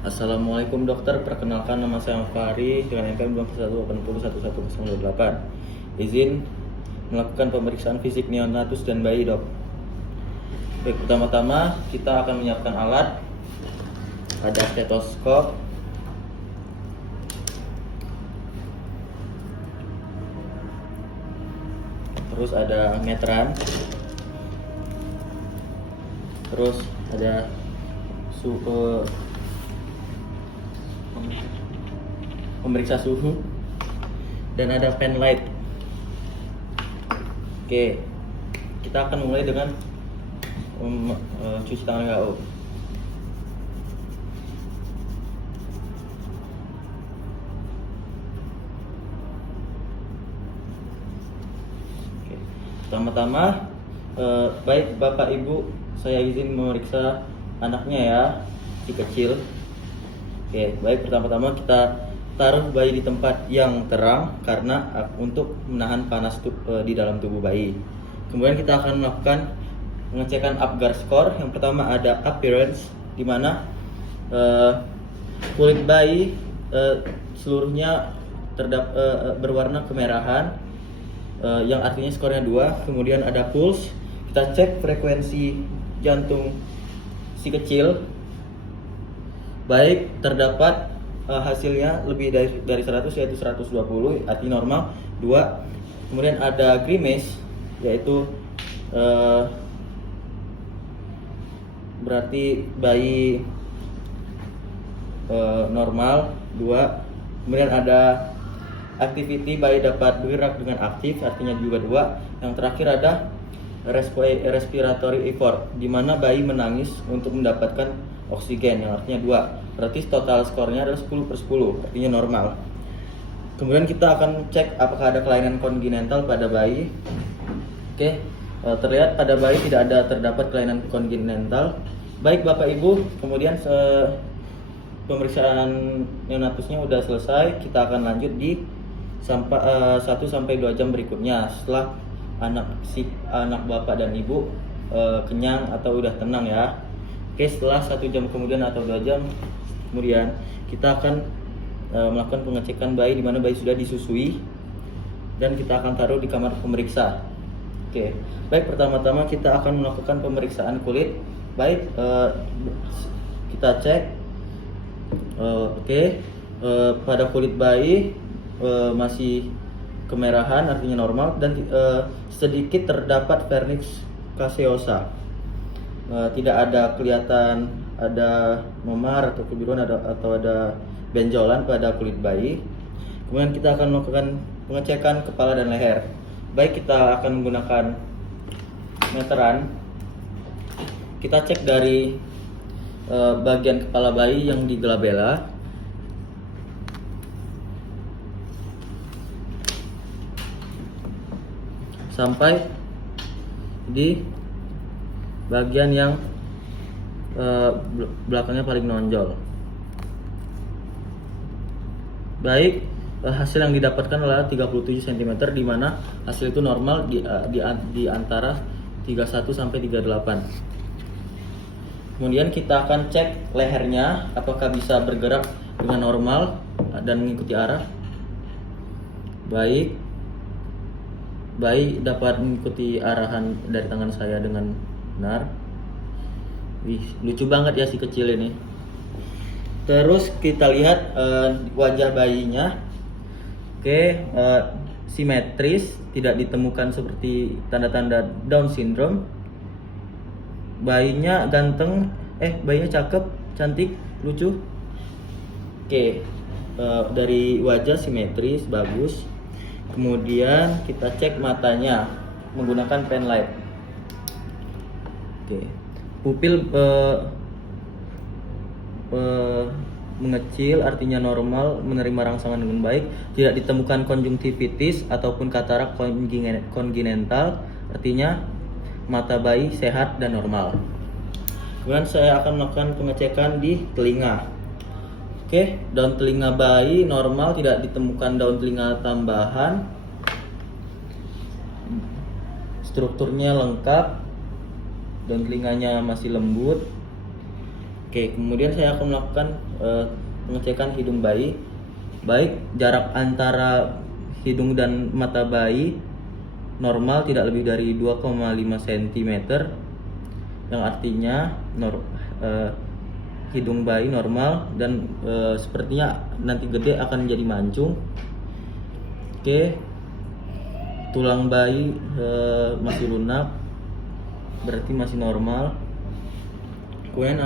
Assalamualaikum dokter, perkenalkan nama saya Fahri dengan NPM 21801108. Izin melakukan pemeriksaan fisik neonatus dan bayi dok. Baik, pertama-tama kita akan menyiapkan alat. Ada stetoskop, terus ada meteran, terus ada pemeriksa suhu, dan ada pen light. Oke, kita akan mulai dengan cuci tangan KO. Oke. Pertama-tama, baik Bapak Ibu, saya izin memeriksa anaknya ya, si kecil. Oke, baik, pertama-tama kita taruh bayi di tempat yang terang karena untuk menahan panas di dalam tubuh bayi. Kemudian kita akan melakukan pengecekan Apgar score. Yang pertama ada appearance, di mana kulit bayi seluruhnya berwarna kemerahan, yang artinya skornya 2. Kemudian ada pulse, kita cek frekuensi jantung si kecil. Baik, terdapat hasilnya lebih dari 100, yaitu 120, artinya normal. 2. Kemudian ada grimace, yaitu berarti bayi normal. 2. Kemudian ada activity, bayi dapat bergerak dengan aktif, artinya juga 2. Yang terakhir ada respiratory effort, di mana bayi menangis untuk mendapatkan oksigen, yang artinya 2. Berarti total skornya adalah 10/10, artinya normal. Kemudian kita akan cek apakah ada kelainan kongenital pada bayi. Oke, terlihat pada bayi tidak ada terdapat kelainan kongenital. Baik Bapak Ibu, kemudian pemeriksaan neonatusnya sudah selesai. Kita akan lanjut di 1-2 jam berikutnya, setelah anak Bapak dan Ibu kenyang atau udah tenang ya. Oke, setelah 1 jam kemudian atau 2 jam kemudian kita akan melakukan pengecekan bayi, di mana bayi sudah disusui, dan kita akan taruh di kamar pemeriksa. Oke, baik, pertama-tama kita akan melakukan pemeriksaan kulit. Baik, kita cek. Oke, pada kulit bayi masih kemerahan, artinya normal, dan sedikit terdapat vernix caseosa. Tidak ada kelihatan ada memar atau kebiruan atau ada benjolan pada kulit bayi. Kemudian kita akan melakukan pengecekan kepala dan leher. Baik, kita akan menggunakan meteran. Kita cek dari bagian kepala bayi yang di glabella sampai di bagian yang belakangnya paling menonjol. Baik, hasil yang didapatkan adalah 37 cm, di mana hasil itu normal di antara 31 sampai 38. Kemudian kita akan cek lehernya apakah bisa bergerak dengan normal dan mengikuti arah. Baik, bayi dapat mengikuti arahan dari tangan saya dengan benar. Wih, lucu banget ya si kecil ini. Terus kita lihat wajah bayinya. Oke, simetris, tidak ditemukan seperti tanda-tanda Down syndrome. Bayinya ganteng, bayinya cakep, cantik, lucu. Oke, dari wajah simetris, bagus. Kemudian kita cek matanya menggunakan pen light. Oke, pupil mengecil, artinya normal, menerima rangsangan dengan baik. Tidak ditemukan konjungtivitis ataupun katarak kongenital, artinya mata bayi sehat dan normal. Kemudian saya akan melakukan pengecekan di telinga. Oke, daun telinga bayi normal, tidak ditemukan daun telinga tambahan. Strukturnya lengkap, daun telinganya masih lembut. Oke, kemudian saya akan melakukan pengecekan hidung bayi. Baik, jarak antara hidung dan mata bayi normal tidak lebih dari 2,5 cm, yang artinya hidung bayi normal dan sepertinya nanti gede akan menjadi mancung. Oke, tulang bayi masih lunak, berarti masih normal. Kemudian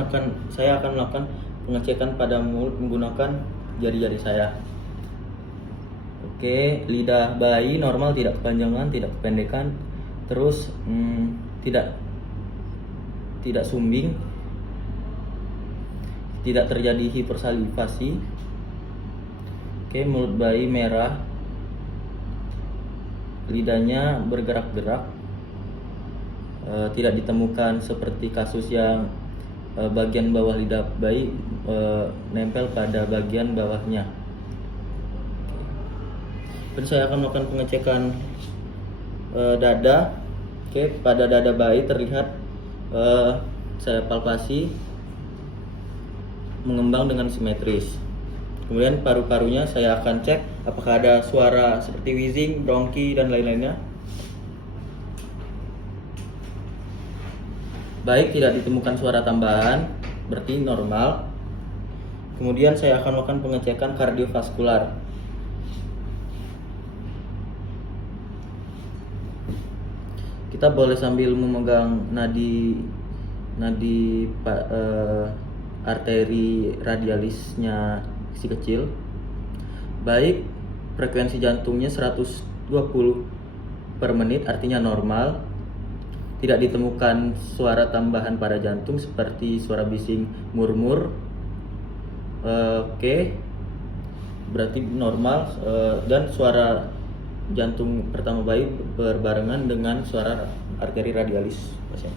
saya akan melakukan pengecekan pada mulut menggunakan jari-jari saya. Oke, lidah bayi normal, tidak kepanjangan, tidak kependekan, terus tidak sumbing, tidak terjadi hipersalivasi. Oke, mulut bayi merah, lidahnya bergerak-gerak, tidak ditemukan seperti kasus yang bagian bawah lidah bayi nempel pada bagian bawahnya. Dan saya akan melakukan pengecekan dada. Oke, pada dada bayi terlihat saya palpasi mengembang dengan simetris. Kemudian paru-parunya saya akan cek apakah ada suara seperti wheezing, bronki, dan lain-lainnya. Baik, tidak ditemukan suara tambahan, berarti normal. Kemudian saya akan melakukan pengecekan kardiovaskular. Kita boleh sambil memegang nadi arteri radialisnya si kecil. Baik, frekuensi jantungnya 120 per menit, artinya normal. Tidak ditemukan suara tambahan pada jantung seperti suara bising murmur. Oke, berarti normal. Dan suara jantung pertama bayi berbarengan dengan suara arteri radialis pasien.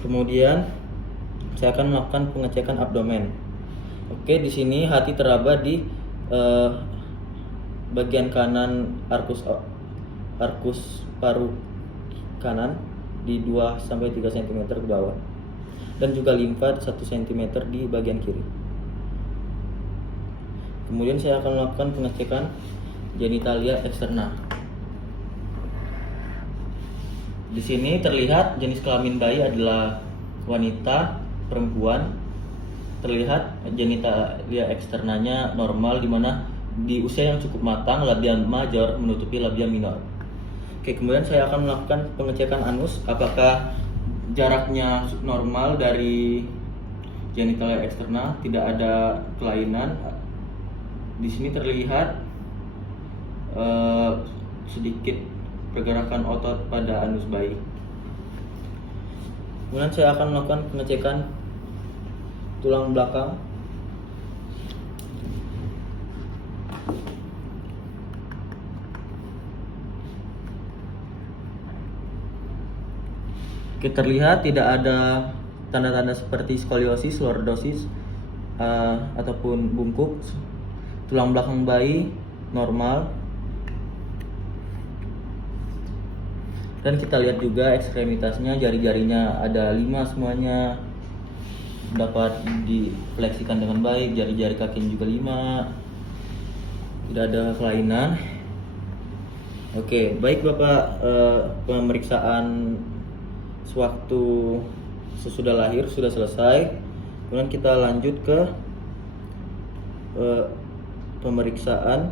Kemudian saya akan melakukan pengecekan abdomen. Oke, di sini hati teraba di bagian kanan arkus paru kanan di 2-3 cm ke bawah, dan juga limfa 1 cm di bagian kiri. Kemudian saya akan melakukan pengecekan genitalia eksterna. Di sini terlihat jenis kelamin bayi adalah wanita, perempuan. Terlihat genitalia eksternanya normal, di mana di usia yang cukup matang labia major menutupi labia minor. Oke, kemudian saya akan melakukan pengecekan anus, apakah jaraknya normal dari genitalia eksterna, tidak ada kelainan. Di sini terlihat sedikit pergerakan otot pada anus bayi. Kemudian saya akan melakukan pengecekan tulang belakang. Oke, terlihat tidak ada tanda-tanda seperti skoliosis, lordosis, ataupun bungkuk. Tulang belakang bayi normal. Dan kita lihat juga ekstremitasnya, jari-jarinya ada 5 semuanya, dapat difleksikan dengan baik. Jari-jari kakinya juga 5, tidak ada kelainan. Oke, baik Bapak, pemeriksaan sewaktu sesudah lahir sudah selesai. Kemudian kita lanjut ke pemeriksaan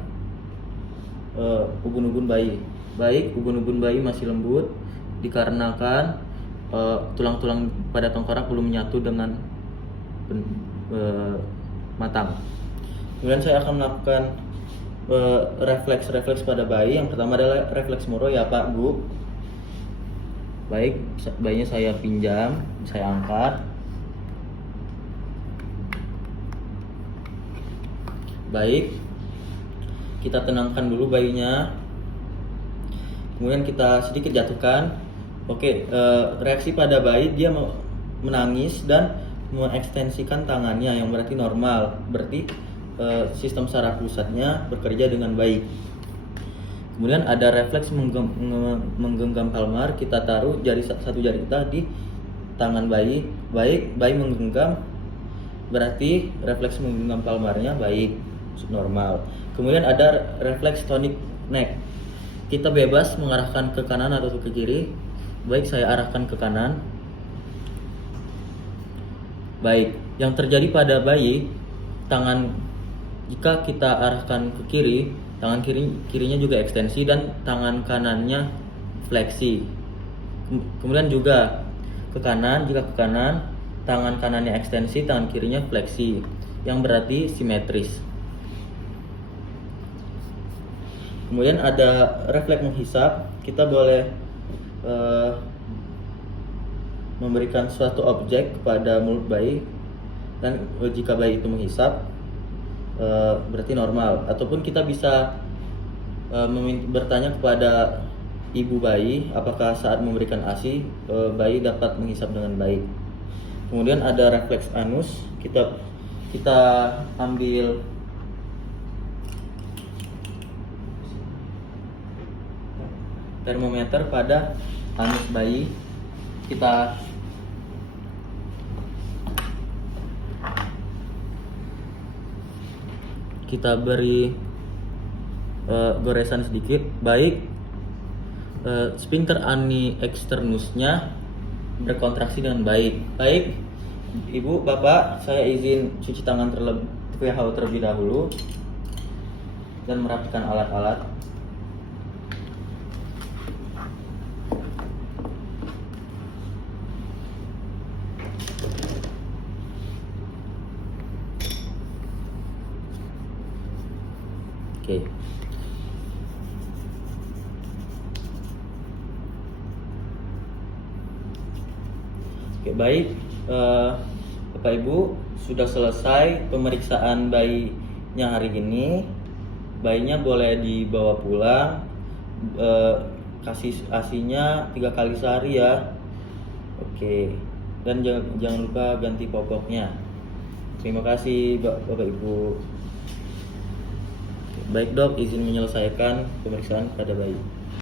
ubun-ubun bayi. Baik, ubun-ubun bayi masih lembut dikarenakan tulang-tulang pada tengkorak belum menyatu dengan matang. Kemudian saya akan melakukan refleks pada bayi. Yang pertama adalah refleks Moro, ya Pak, Bu. Baik, bayinya saya pinjam, saya angkat. Baik, kita tenangkan dulu bayinya. Kemudian kita sedikit jatuhkan. Oke, reaksi pada bayi, dia menangis dan mengekstensikan tangannya, yang berarti normal. Berarti sistem saraf pusatnya bekerja dengan baik. Kemudian ada refleks menggenggam palmar. Kita taruh satu jari kita di tangan bayi. Baik, bayi menggenggam berarti refleks menggenggam palmarnya baik, normal. Kemudian ada refleks tonic neck. Kita bebas mengarahkan ke kanan atau ke kiri. Baik, saya arahkan ke kanan. Baik, yang terjadi pada bayi, jika kita arahkan ke kiri, tangan kirinya juga ekstensi dan tangan kanannya fleksi. Kemudian juga ke kanan, jika ke kanan, tangan kanannya ekstensi, tangan kirinya fleksi, yang berarti simetris. Kemudian ada refleks menghisap. Kita boleh memberikan suatu objek kepada mulut bayi, dan jika bayi itu menghisap berarti normal. Ataupun kita bisa bertanya kepada ibu bayi apakah saat memberikan ASI bayi dapat menghisap dengan baik. Kemudian ada refleks anus. Kita ambil termometer pada anus bayi, kita beri goresan sedikit. Baik, sphincter ani externusnya berkontraksi dengan baik. Baik, Ibu, Bapak, saya izin cuci tangan terlebih dahulu dan merapikan alat-alat. Oke. Oke, baik, Bapak Ibu, sudah selesai pemeriksaan bayinya hari ini. Bayinya boleh dibawa pulang. Kasih ASINya 3 kali sehari ya. Oke. Dan jangan lupa ganti popoknya. Terima kasih Bapak Ibu. Baik Dok, izin menyelesaikan pemeriksaan pada bayi.